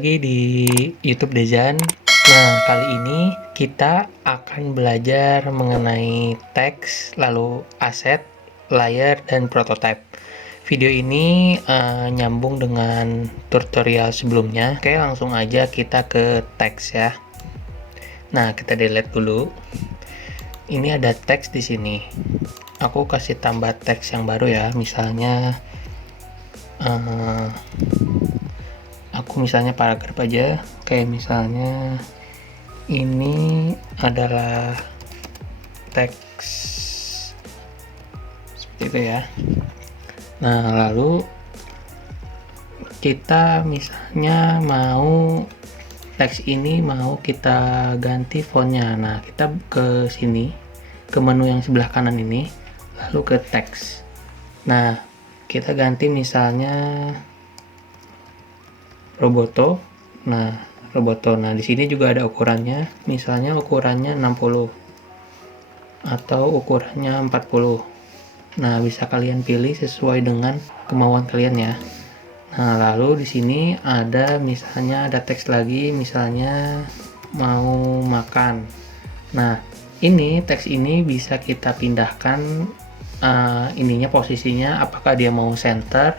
lagi di YouTube Dezan. Nah, kali ini kita akan belajar mengenai teks, lalu aset, layer, dan prototype. Video ini nyambung dengan tutorial sebelumnya. Oke, langsung aja kita ke teks ya. Nah, kita delete dulu. Ini ada teks di sini. Aku kasih tambah teks yang baru ya. Misalnya aku misalnya paragraf aja, kayak misalnya ini adalah teks seperti itu ya. Nah, lalu kita misalnya mau teks ini mau kita ganti fontnya. Nah, kita ke sini, ke menu yang sebelah kanan ini, lalu ke teks. Nah, kita ganti misalnya Roboto. Nah, Roboto. Nah, di sini juga ada ukurannya. Misalnya ukurannya 60 atau ukurannya 40. Nah, bisa kalian pilih sesuai dengan kemauan kalian ya. Nah, lalu di sini ada misalnya ada teks lagi, misalnya mau makan. Nah, ini teks ini bisa kita pindahkan ininya, posisinya apakah dia mau center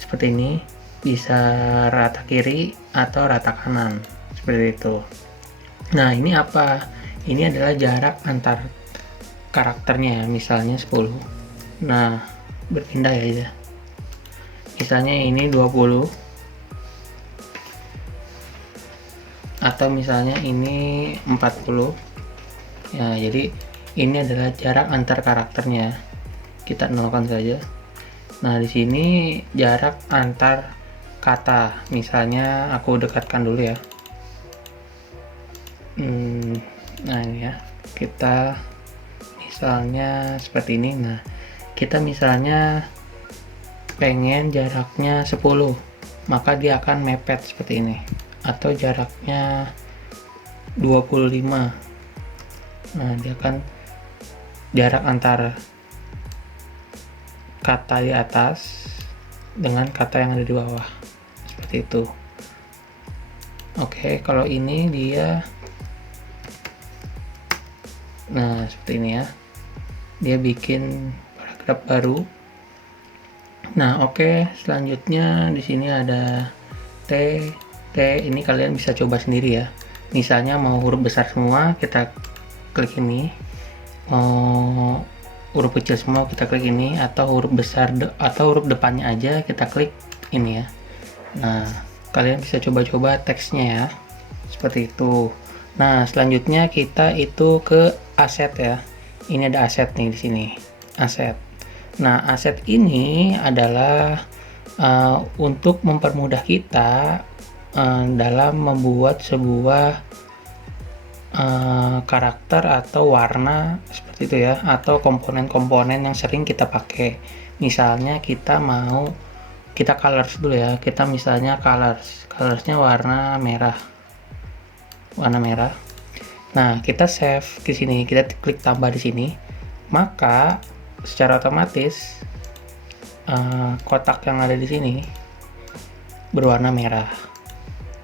seperti ini, bisa rata kiri atau rata kanan seperti itu. Nah, ini apa? Ini adalah jarak antar karakternya, misalnya 10. Nah, berpindah ya. Misalnya ini 20 atau misalnya ini 40. Ya, jadi ini adalah jarak antar karakternya. Kita nolkan saja. Nah, di sini jarak antar kata. Misalnya aku dekatkan dulu ya. Nah, ini ya. Kita misalnya seperti ini. Nah, kita misalnya pengen jaraknya 10, maka dia akan mepet seperti ini. Atau jaraknya 25. Nah, dia akan jarak antara kata di atas dengan kata yang ada di bawah. Seperti itu. Oke, kalau ini dia, nah seperti ini ya. Dia bikin paragraf baru. Nah, oke, selanjutnya di sini ada T. Ini kalian bisa coba sendiri ya. Misalnya mau huruf besar semua, kita klik ini. Mau huruf kecil semua, kita klik ini. Atau huruf besar atau huruf depannya aja, kita klik ini ya. Nah, kalian bisa coba-coba teksnya ya. Seperti itu. Nah, selanjutnya kita itu ke aset ya. Ini ada aset nih di sini. Aset. Nah, aset ini adalah untuk mempermudah kita dalam membuat sebuah karakter atau warna seperti itu ya, atau komponen-komponen yang sering kita pakai. Misalnya kita mau kita colors dulu ya. Kita misalnya colorsnya warna merah. Nah, kita save di sini, kita klik tambah di sini. Maka secara otomatis kotak yang ada di sini berwarna merah.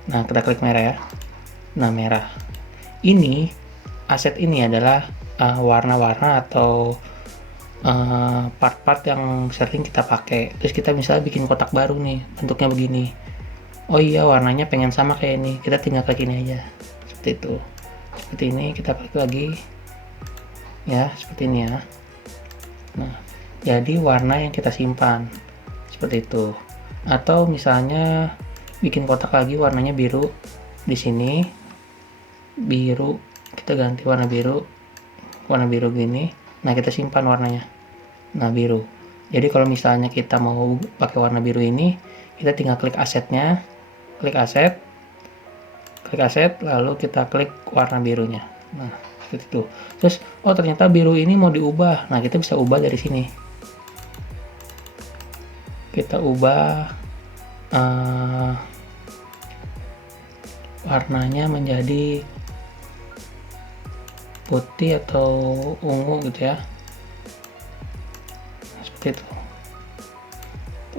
Nah, kita klik merah ya. Nah, merah. Ini aset ini adalah warna-warna atau part-part yang sering kita pakai. Terus kita misalnya bikin kotak baru nih, bentuknya begini. Oh iya, warnanya pengen sama kayak ini. Kita tinggal klik ini aja. Seperti itu. Seperti ini, kita klik lagi. Ya, seperti ini ya. Nah, jadi warna yang kita simpan seperti itu. Atau misalnya bikin kotak lagi warnanya biru. Di sini biru, kita ganti warna biru gini. Nah, kita simpan warnanya. Nah, biru. Jadi kalau misalnya kita mau pakai warna biru ini, kita tinggal klik asetnya, klik aset, lalu kita klik warna birunya. Nah, seperti itu. Terus, oh ternyata biru ini mau diubah. Nah, kita bisa ubah dari sini. Kita ubah warnanya menjadi putih atau ungu gitu ya. Nah, seperti itu.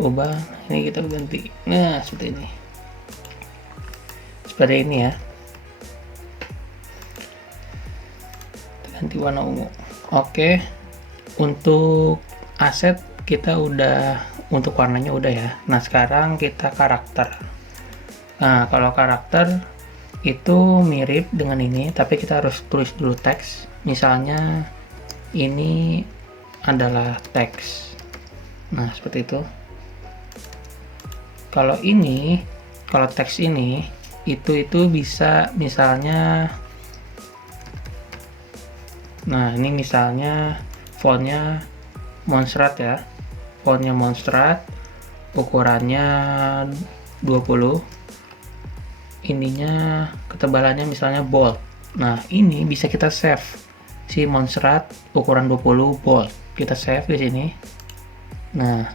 Ubah. Nah, ini kita ganti. Nah, seperti ini. seperti ini ya. Ganti warna ungu. Oke, untuk aset kita udah, untuk warnanya udah ya. Nah sekarang kita karakter. Nah kalau karakter itu mirip dengan ini, tapi kita harus tulis dulu teks. Misalnya ini adalah teks. Nah seperti itu. Kalau ini, kalau teks ini itu bisa misalnya, nah ini misalnya fontnya Montserrat ya, fontnya Montserrat, ukurannya 20, ininya ketebalannya misalnya bold. Nah ini bisa kita save, si Montserrat ukuran 20 bold, kita save di sini. Nah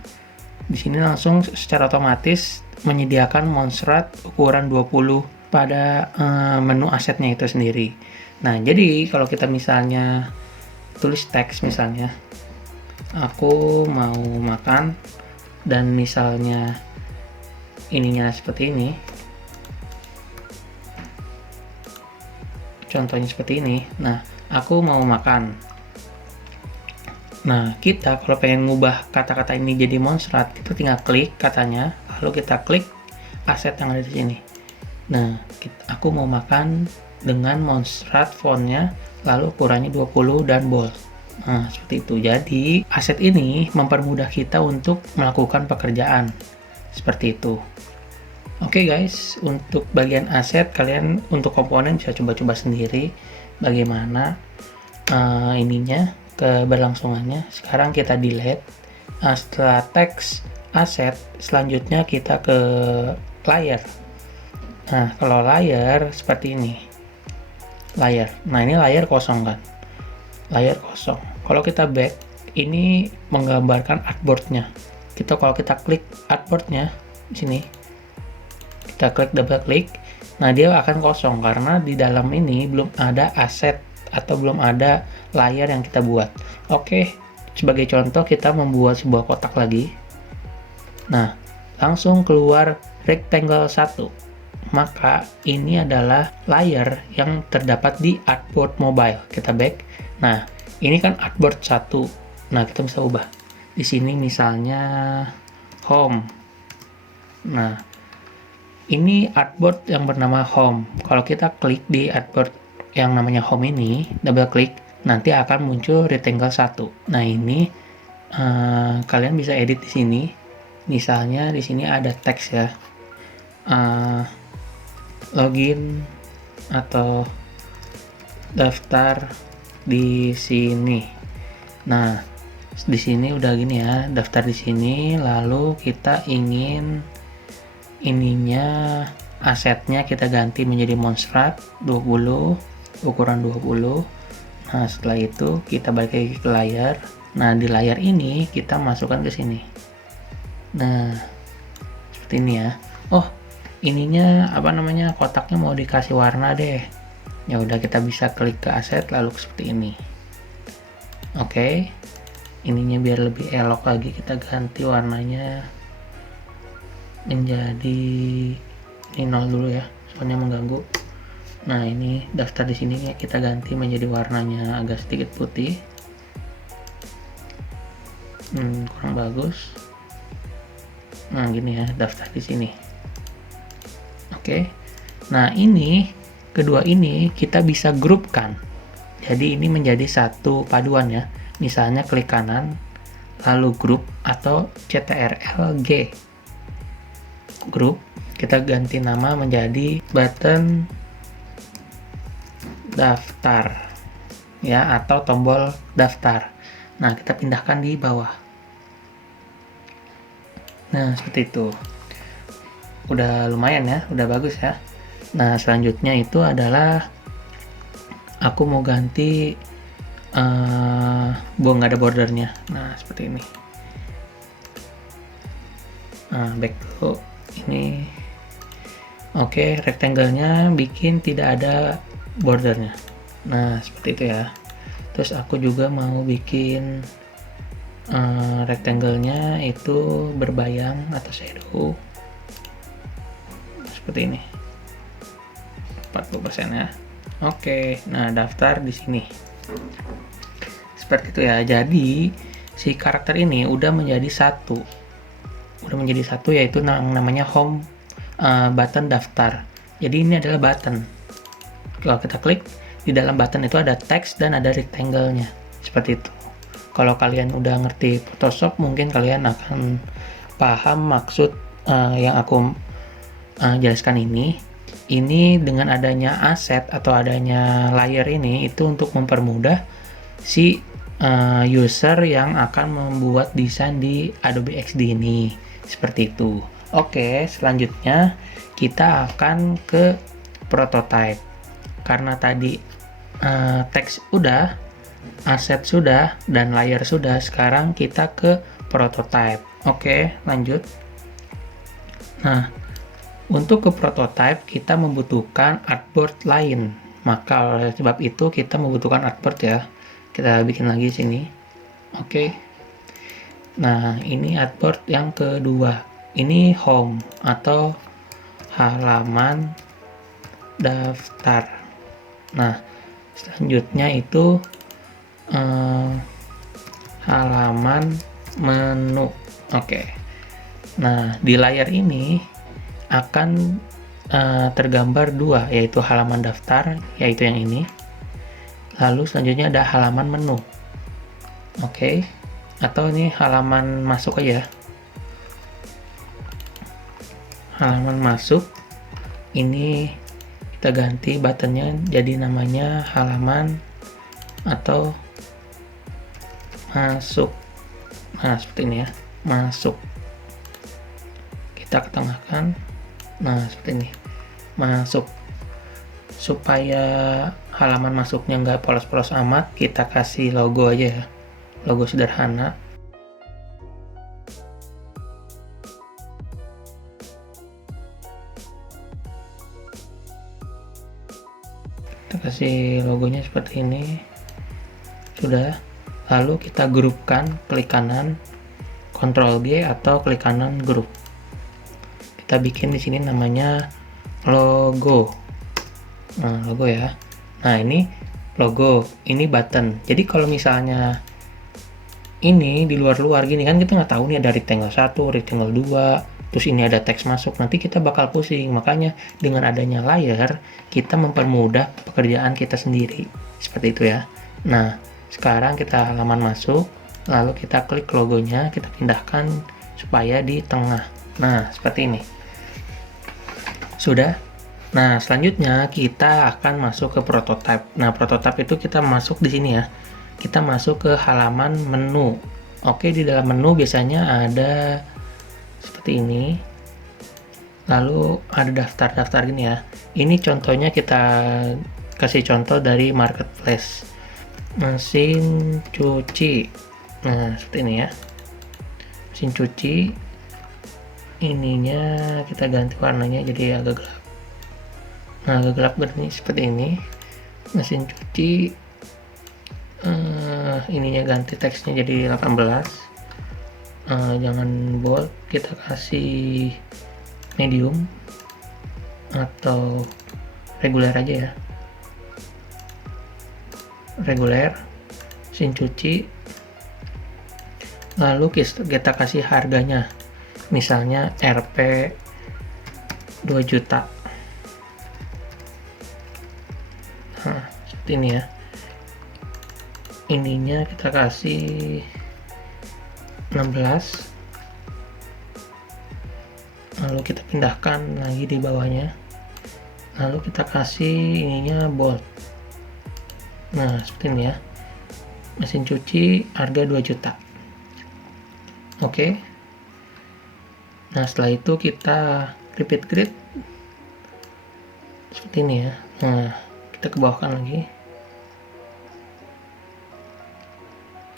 di sini langsung secara otomatis menyediakan Montserrat ukuran 20 pada menu asetnya itu sendiri. Nah jadi kalau kita misalnya tulis teks, misalnya aku mau makan, dan misalnya ininya seperti ini, contohnya seperti ini. Nah aku mau makan. Nah kita kalau pengen ngubah kata-kata ini jadi Montserrat, kita tinggal klik katanya, lalu kita klik aset yang ada di sini. Nah aku mau makan dengan Montserrat fontnya, lalu ukurannya 20 dan bold. Nah seperti itu. Jadi aset ini mempermudah kita untuk melakukan pekerjaan seperti itu. Oke guys, untuk bagian aset kalian untuk komponen bisa coba-coba sendiri bagaimana ininya, keberlangsungannya. Sekarang kita delete. Setelah teks aset, selanjutnya kita ke layer. Nah kalau layer seperti ini, layer. Nah ini layer kosong kan, layer kosong. Kalau kita back, ini menggambarkan artboardnya. Kalau kita klik artboardnya di sini, kita klik, double klik, nah dia akan kosong karena di dalam ini belum ada aset atau belum ada layar yang kita buat. Oke, sebagai contoh kita membuat sebuah kotak lagi. Nah langsung keluar rectangle 1, maka ini adalah layar yang terdapat di artboard mobile. Kita back. Nah ini kan artboard 1. Nah kita bisa ubah di sini misalnya home. Nah ini artboard yang bernama home. Kalau kita klik di artboard yang namanya home ini, double klik, nanti akan muncul rectangle 1. Nah ini kalian bisa edit di sini. Misalnya di sini ada teks ya, login atau daftar di sini. Nah di sini udah gini ya, daftar di sini. Lalu kita ingin ininya, asetnya kita ganti menjadi Montserrat 20, ukuran 20. Nah setelah itu kita balik lagi ke layar. Nah di layar ini kita masukkan ke sini. Nah seperti ini ya. Oh ininya apa namanya, kotaknya mau dikasih warna deh. Ya udah kita bisa klik ke aset lalu seperti ini. Oke, ininya biar lebih elok lagi kita ganti warnanya menjadi ini 0 dulu ya, soalnya mengganggu. Nah ini daftar di sini kita ganti menjadi warnanya agak sedikit putih. Kurang bagus. Nah gini ya, daftar di sini. Oke. Nah ini kedua ini kita bisa grupkan. Jadi ini menjadi satu paduan ya. Misalnya klik kanan, lalu grup atau CTRL-G. Grup, kita ganti nama menjadi button daftar ya, atau tombol daftar. Nah kita pindahkan di bawah. Nah seperti itu. Udah lumayan ya, udah bagus ya. Nah selanjutnya itu adalah aku mau ganti nggak ada bordernya. Nah seperti ini. Nah back dulu ini. Oke, rectangle-nya bikin tidak ada bordernya. Nah seperti itu ya. Terus aku juga mau bikin rectangle-nya itu berbayang atau shadow seperti ini. 40% ya. Oke, nah daftar di sini. Seperti itu ya. Jadi si karakter ini udah menjadi satu. Yaitu namanya home button daftar. Jadi ini adalah button. Kalau kita klik di dalam button itu ada teks dan ada rectangle-nya. Seperti itu. Kalau kalian udah ngerti Photoshop, mungkin kalian akan paham maksud yang aku jelaskan ini. Ini dengan adanya aset atau adanya layer ini itu untuk mempermudah si user yang akan membuat desain di Adobe XD ini. Seperti itu. Oke, selanjutnya kita akan ke prototype. Karena tadi teks udah, aset sudah, dan layer sudah, sekarang kita ke prototype. Oke, lanjut. Nah, untuk ke prototype kita membutuhkan artboard lain. Maka oleh sebab itu kita membutuhkan artboard ya. Kita bikin lagi sini. Oke. Nah, ini artboard yang kedua. Ini home atau halaman daftar. Nah, selanjutnya itu halaman menu. Oke. Nah, di layar ini akan tergambar dua, yaitu halaman daftar, yaitu yang ini. Lalu selanjutnya ada halaman menu. Oke. Atau ini halaman masuk aja. Halaman masuk. Ini kita ganti buttonnya jadi namanya halaman atau masuk. Nah, seperti ini ya. Masuk. Kita ketengahkan. Nah, seperti ini. Masuk. Supaya halaman masuknya nggak polos-polos amat, kita kasih logo aja ya. Logo sederhana. Kita kasih logonya seperti ini. Sudah. Lalu kita grupkan, klik kanan, Ctrl G atau klik kanan grup. Kita bikin di sini namanya logo. Nah, logo ya. Nah, ini logo, ini button. Jadi kalau misalnya ini di luar-luar gini kan kita nggak tahu nih ada rectangle 1, rectangle 2, terus ini ada teks masuk. Nanti kita bakal pusing. Makanya dengan adanya layer, kita mempermudah pekerjaan kita sendiri. Seperti itu ya. Nah, sekarang kita halaman masuk, lalu kita klik logonya, kita pindahkan supaya di tengah. Nah, seperti ini. Sudah. Nah, selanjutnya kita akan masuk ke prototype. Nah, prototype itu kita masuk di sini ya. Kita masuk ke halaman menu. Oke, di dalam menu biasanya ada seperti ini. Lalu ada daftar-daftar gini ya. Ini contohnya kita kasih contoh dari marketplace. Mesin cuci. Nah, seperti ini ya. Mesin cuci. Ininya kita ganti warnanya jadi agak gelap. Nah, agak gelap begini seperti ini. Mesin cuci. Ininya ganti teksnya jadi 18. Jangan bold, kita kasih medium atau reguler aja ya. Reguler, mesin cuci. Lalu kita kasih harganya. Misalnya Rp 2 juta. Nah, seperti ini ya. Ininya kita kasih 16. Lalu kita pindahkan lagi di bawahnya. Lalu kita kasih ininya bold. Nah, seperti ini ya. Mesin cuci harga 2 juta. Oke. Nah, setelah itu kita repeat grid. Seperti ini ya. Nah, kita ke bawahkan lagi.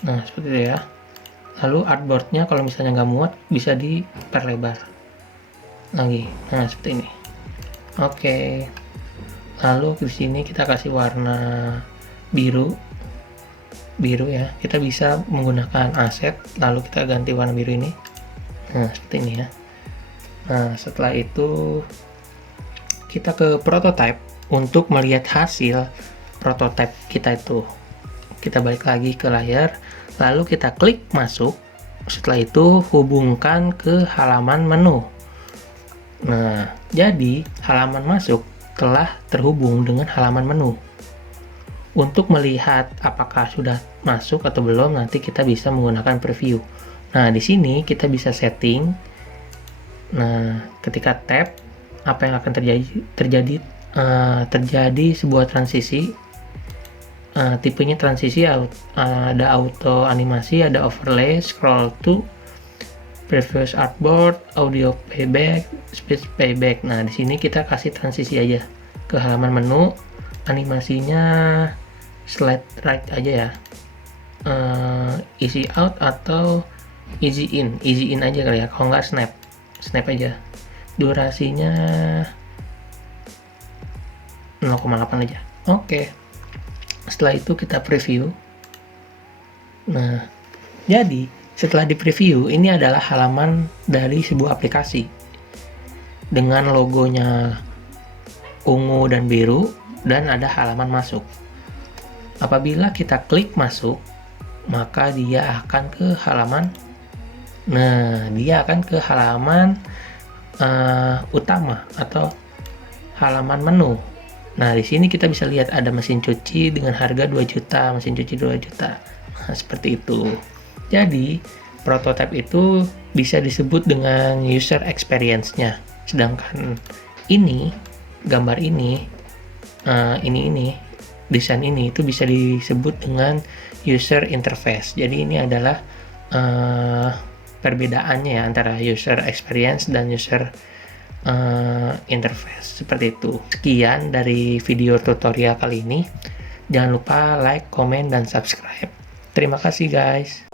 Nah, seperti itu ya. Lalu artboardnya kalau misalnya nggak muat bisa diperlebar lagi. Nah, seperti ini. Oke. Lalu di sini kita kasih warna biru ya. Kita bisa menggunakan aset lalu kita ganti warna biru ini. Nah, seperti ini ya. Nah, setelah itu kita ke prototype. untuk melihat hasil prototipe kita itu. Kita balik lagi ke layar, lalu kita klik masuk. Setelah itu hubungkan ke halaman menu. Nah, jadi halaman masuk telah terhubung dengan halaman menu. Untuk melihat apakah sudah masuk atau belum, nanti kita bisa menggunakan preview. Nah, di sini kita bisa setting. Nah, ketika tap, apa yang akan terjadi sebuah transisi. Tipenya transisi, ada auto animasi, ada overlay, scroll to, previous artboard, audio playback, speech playback. Nah, di sini kita kasih transisi aja ke halaman menu. Animasinya slide right aja ya, easy out atau easy in aja kali ya, kalau nggak snap aja. Durasinya 0,8 aja. Oke. Setelah itu kita preview. Nah, jadi setelah di preview, ini adalah halaman dari sebuah aplikasi dengan logonya ungu dan biru, dan ada halaman masuk. Apabila kita klik masuk, maka dia akan ke halaman. Nah, dia akan ke halaman utama atau halaman menu. Nah, di sini kita bisa lihat ada mesin cuci dengan harga 2 juta, mesin cuci 2 juta. Nah, seperti itu. Jadi, prototipe itu bisa disebut dengan user experience-nya. Sedangkan ini, gambar ini, desain ini itu bisa disebut dengan user interface. Jadi ini adalah perbedaannya ya, antara user experience dan user interface, seperti itu. Sekian dari video tutorial kali ini. Jangan lupa like, comment, dan subscribe. Terima kasih guys.